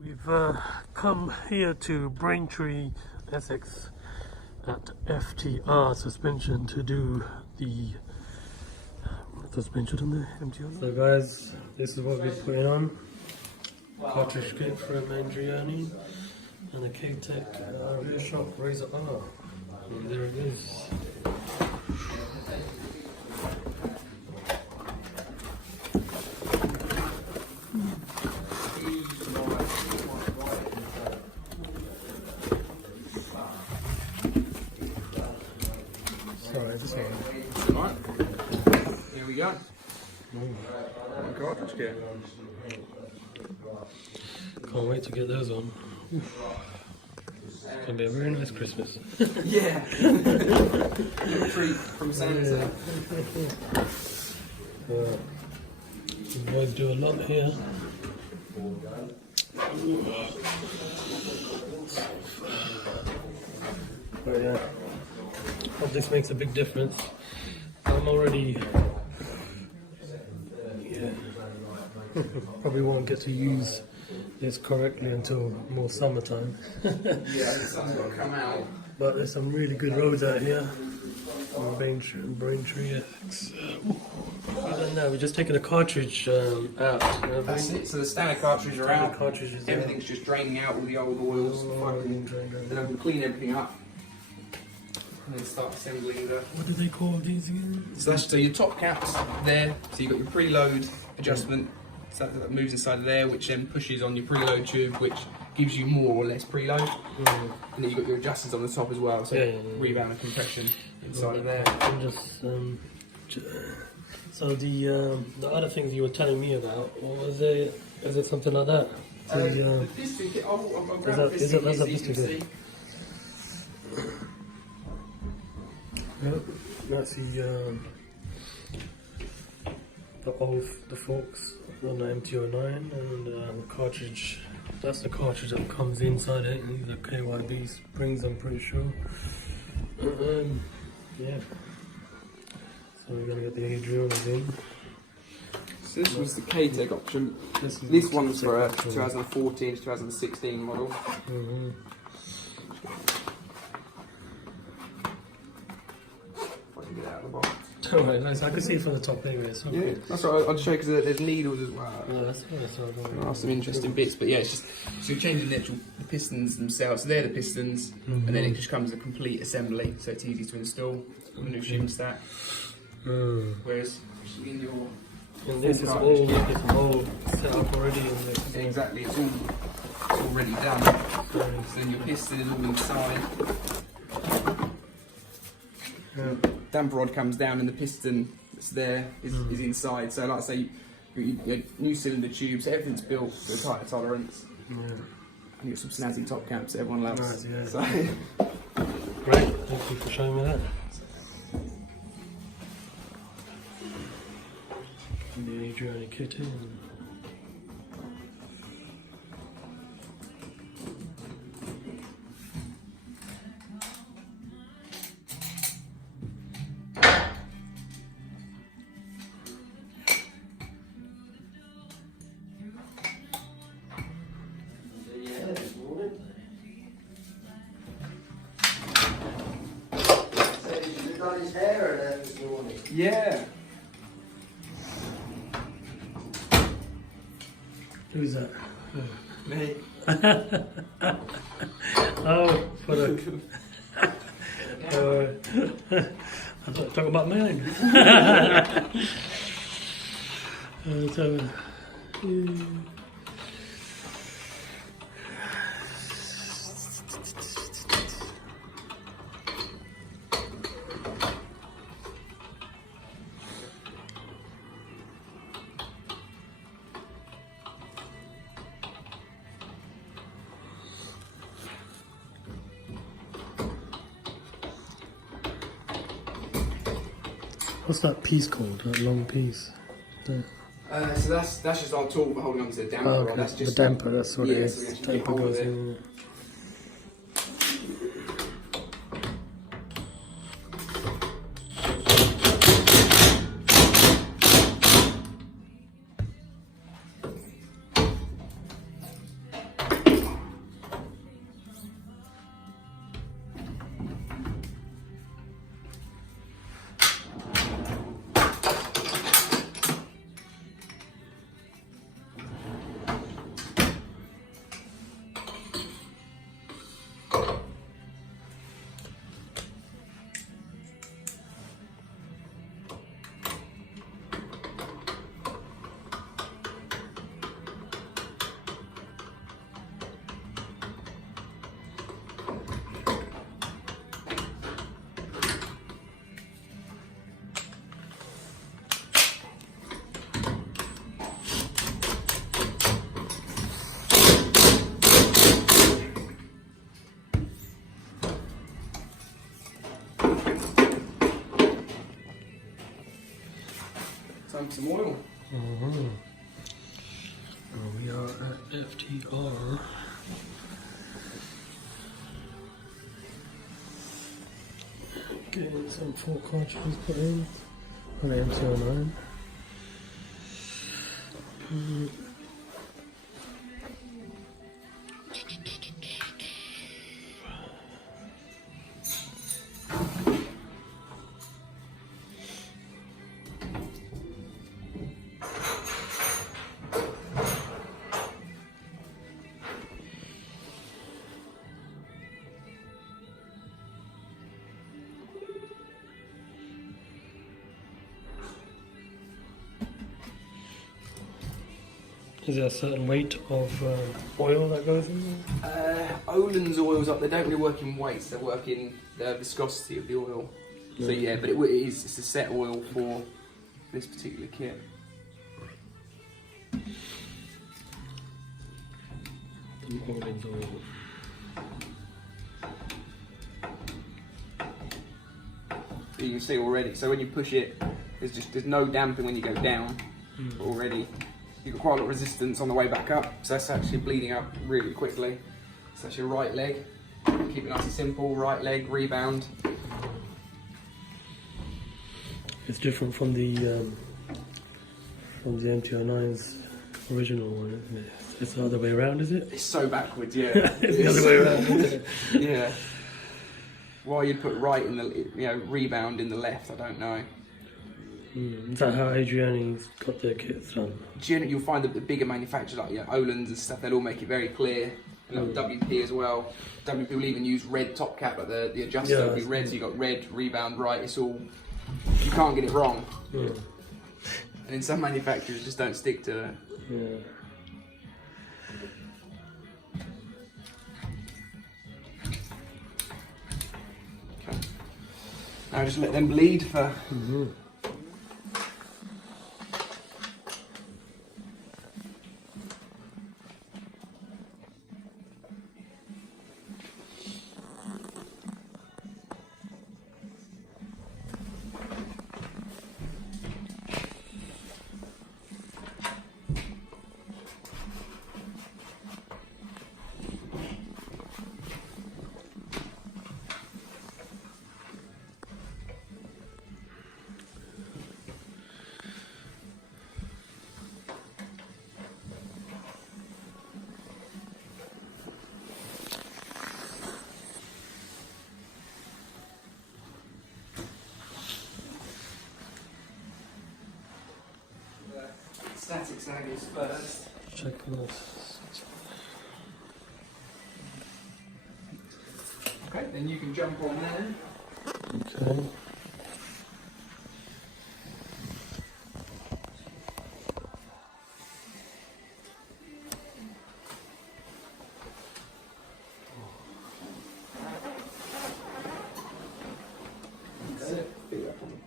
We've come here to Braintree Essex at FTR Suspension to do the suspension on the MT09. So guys, this is what we're putting on. Cartridge kit from Andreani and the K-Tech Razor R. And there it is. Sorry, this one. Alright, here we go. Cartridge kit. Can't wait to get those on. It's gonna be a very nice Christmas. Yeah. A treat from Santa. You boys do a lot here. But yeah, hope this makes a big difference. I'm already, probably won't get to use this correctly until more summertime. Yeah, the sun's got to come out. But there's some really good roads out here on Braintree Essex. Other than that, we're just taking the cartridge out. That's it, so the standard cartridge are out. Cartridges Everything's just draining out all the old oils. Then we clean everything up. And then start assembling the... What do they call these again? So your top cap's there, so you've got your preload adjustment, so that moves inside of there, which then pushes on your preload tube, which gives you more or less preload. And then you've got your adjusters on the top as well, so rebound and compression inside of there. And just, so the other things you were telling me about, what was it? Is it something like that? The piston kit, I'll grab the piston kit so you can see. Yep, that's the forks on the MT09 and the cartridge. That's the cartridge that comes inside it. And these are KYB springs, I'm pretty sure. Yeah. So we're gonna get the Andreani in. So this was the K-Tech option. This one's for a 2014 to 2016 model. Get out of the box. Alright, nice. I can see it from the top anyway. So yeah, that's right. I'll show you because there's needles as well. Oh, that's nice. There are some interesting bits, but yeah, it's just so you're changing the pistons themselves. So they're the pistons, and then it just comes a complete assembly, so it's easy to install. A new shim stack. Whereas in your this is all set up already. Exactly, it's all already done. So then your piston is all inside. Damper rod comes down and the piston that's there is inside. So like I say, you new cylinder tubes, so everything's built to a tighter tolerance. And you've got some snazzy top caps that everyone loves. Nice, yeah. So. Great, thank you for showing me that. The Andreani kit in. His hair this morning. Yeah. Who's that? Me. Oh, for the. I'm talking about mine. What's that piece called? That long piece? So that's just our tool for holding on to the damper. Oh, okay. That's just the damper, that's what it is. So we actually Damper keep hold of goes it. in. pump some oil. We are at FTR. Getting some 4 cartridges put in on the MT09. Is there a certain weight of oil that goes in there? Olin's oils up, they don't really work in weights, they work in the viscosity of the oil. So yeah, but it's a set oil for this particular kit. Olin's oil. So you can see already, so when you push it, there's no damping when you go down already. You've got quite a lot of resistance on the way back up, so that's actually bleeding up really quickly. So that's your right leg. Keep it nice and simple, right leg, rebound. It's different from the MT09's original one, isn't it? It's the other way around, is it? It's so backwards, yeah. It's the other way around, isn't it? Yeah. Why you'd put right in the, rebound in the left, I don't know. Is that how Andreani's got their kits done? You'll find that the bigger manufacturers like Olin's and stuff, they'll all make it very clear. And WP as well. WP will even use red top cap, like the adjuster will be red, so you've got red, rebound, right, it's all, you can't get it wrong. And in some manufacturers just don't stick to it. Yeah. Okay. Now just let them bleed for... Static saggers first. Check this. Okay, then you can jump on there. Okay.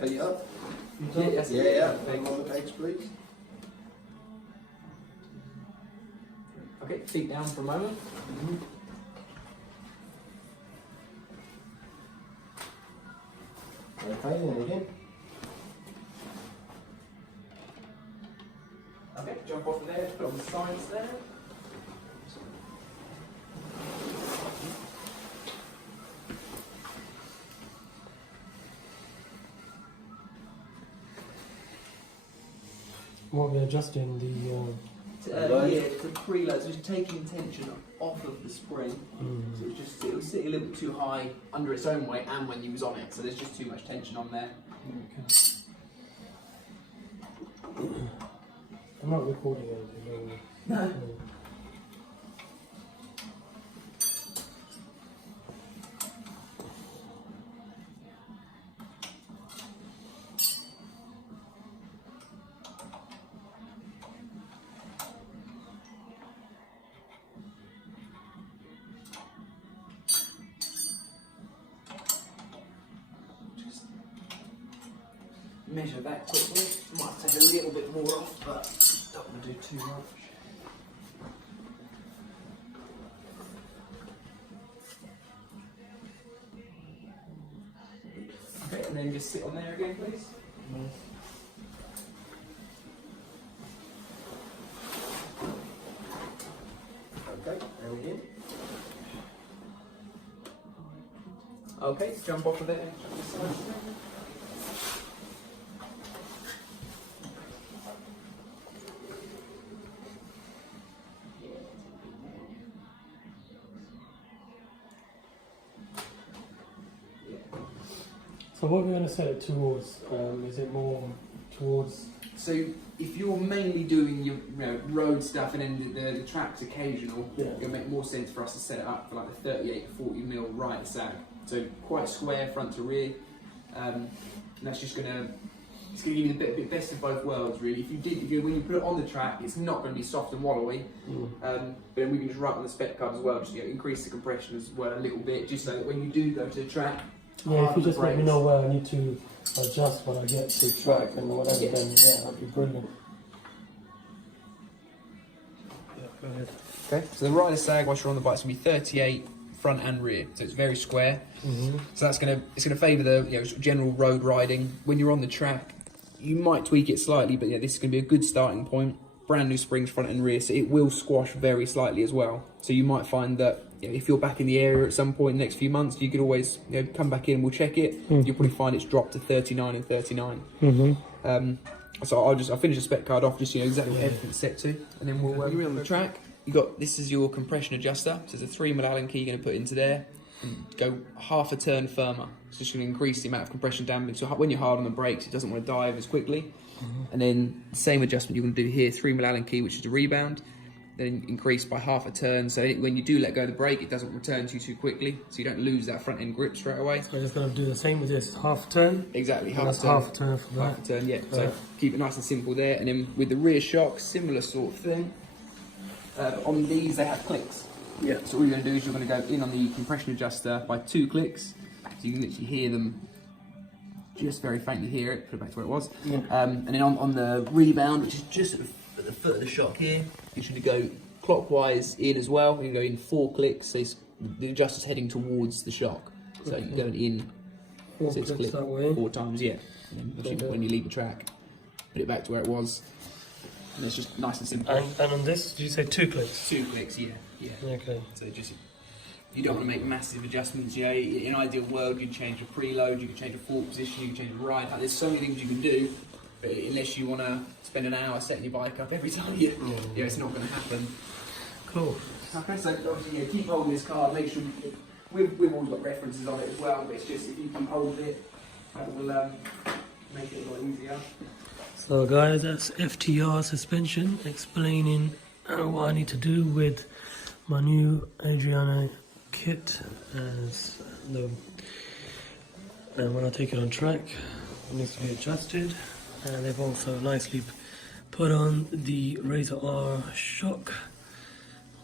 Feet up. Yeah. On the legs, please. Okay, feet down for a moment. Okay, then again. Okay, jump off of there, put on the sides there. What we're adjusting the. Yeah, it's a preload, so it's taking tension off of the spring. So it was sitting a little bit too high under its own weight and when you was on it, so there's just too much tension on there. Okay. I'm not recording anything. No. Measure that quickly. Might take a little bit more off, but don't want to do too much. Okay, and then just sit on there again, please. Okay, jump off of there. So what are we going to set it towards? Is it more towards... So if you're mainly doing your road stuff and then the track's occasional, it'll make more sense for us to set it up for like the 38-40mm right sag. So quite square front to rear. And that's just going to give you the best of both worlds really. When you put it on the track, it's not going to be soft and wallowy. But then we can just write on the spec card as well, just increase the compression as well a little bit, just so that when you do go to the track, yeah, if you just let me know where I need to adjust when I get to track and whatever, then yeah, that'd be brilliant. Yeah, go ahead. Okay, so the rider sag whilst you're on the bike is going to be 38 front and rear, so it's very square. So it's going to favour the general road riding. When you're on the track, you might tweak it slightly, but yeah, this is going to be a good starting point. Brand new springs front and rear, so it will squash very slightly as well. So you might find that if you're back in the area at some point in the next few months, you could always come back in and we'll check it. You'll probably find it's dropped to 39 and 39. So I'll finish the spec card off, just exactly what everything's set to, and then we'll you're on the track. This is your compression adjuster. So there's a 3mm Allen key you're going to put into there and go half a turn firmer. So it's going to increase the amount of compression damping. So when you're hard on the brakes, it doesn't want to dive as quickly. And then the same adjustment you're going to do here, 3mm Allen key, which is a rebound. Then increase by half a turn, so when you do let go of the brake, it doesn't return to you too quickly, so you don't lose that front end grip straight away. So I'm just going to do the same with this, half a turn? Exactly, half a turn for that. Half a turn, yeah. So keep it nice and simple there, and then with the rear shock, similar sort of thing. On these, they have clicks. Yeah. So all you're going to do is you're going to go in on the compression adjuster by 2 clicks, so you can literally hear them. Just very faintly hear it, put it back to where it was. And then on the rebound, which is just at the foot of the shock here, you should go clockwise in as well. You can go in 4 clicks, so the adjuster's heading towards the shock. So you're going in 6 clicks that way. 4 times, yeah. And then when you leave the track, put it back to where it was. And it's just nice and simple. And on this, did you say 2 clicks? 2 clicks, yeah. Okay. So just, you don't want to make massive adjustments. In an ideal world, you'd change your preload, you could change your fork position, you could change your ride height. There's so many things you can do, but unless you want to spend an hour setting your bike up every time, it's not going to happen. Cool. Okay, so obviously, keep holding this card. Make sure we've always got references on it as well. But it's just if you keep holding it, that will make it a lot easier. So guys, that's FTR Suspension explaining what I need to do with my new Andreani kit and when I take it on track, it needs to be adjusted. And they've also nicely put on the Razor R shock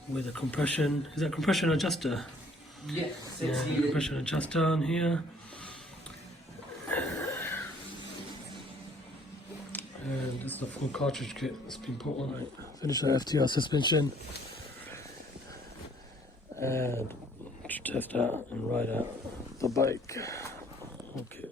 with a compression. Is that compression adjuster? Yes. Yeah, compression adjuster on here. And this is the full cartridge kit that's been put on it. Finish the FTR suspension. And test out and ride out the bike. Okay.